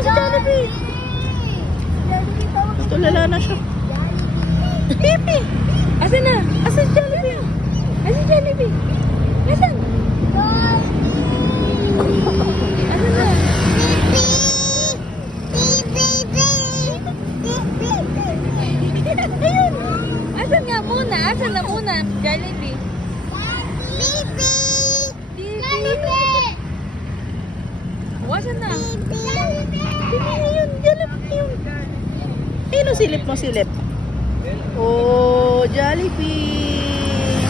mo si Jollibee. Tulala na siya. Pipi! Asan na? Asan si Jollibee? Asan si Jollibee? Asan? Asan na? Ayun! Asan nga muna? Asan na muna? Jollibee. Asan na? Ayun! Jollibee yun! Ayun, silip mo, silip. Oh, Jollibee!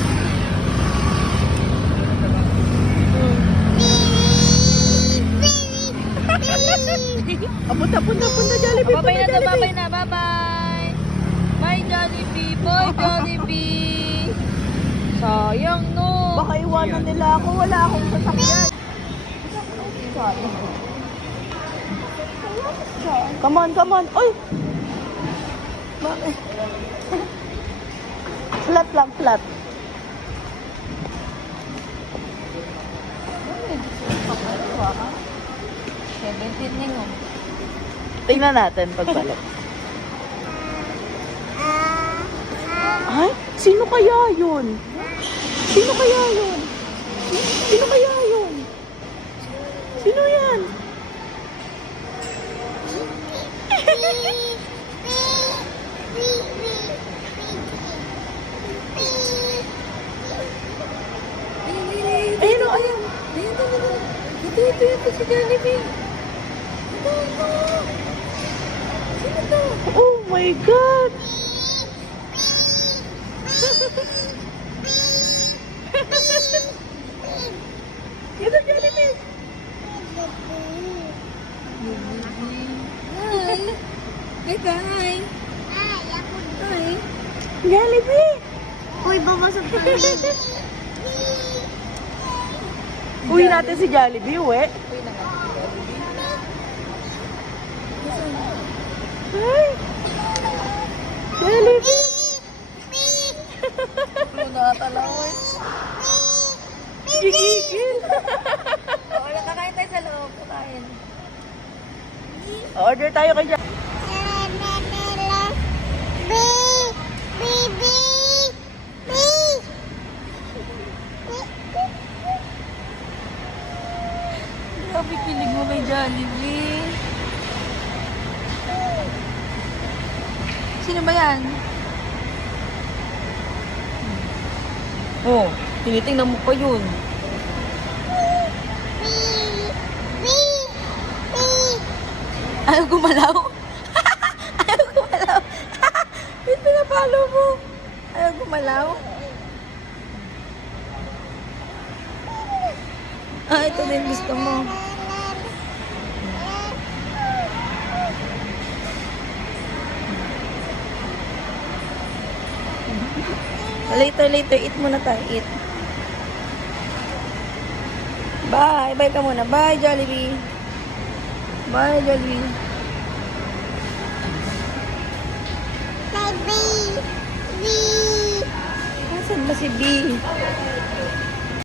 Punta, Jollibee. Babay na to, babay na, bye-bye. Bye, Jollibee. Bye, Jollibee. Sayang, no. Baka iwanan nila ako. Wala akong sasakyan. Come on. Uy! Bakit? Flat lang, flat. Tingnan natin pagbalik. Ay, sino kaya yun? Sino kaya yun? Sino kaya yun? Sino yan? Ayun o, ayun. Ito si Jollibee. Sino to? Oh my God! Ito, Jollibee! Hi. Hi. Hi. Jollibee! Uy, babasok ka na. Uwi natin si Jollibee, uwi. Ay! Jollibee! Nakatalaw eh. Gigigil! Wala, kakain tayo sa loob. Kakain. Order tayo kay Jollibee. Grabe, kilig mo kay Jollibee. Sino ba yan? Oh, tinitingnan mo pa yun. Ayaw gumalaw? Ayaw gumalaw? Ba't pinapalo mo? Ayaw gumalaw? Ah, ito din gusto mo. Later, eat muna tayo, eat. Bye, bye ka muna. Bye, Jollibee. Bye, Jollibee. Nasaan ba si B?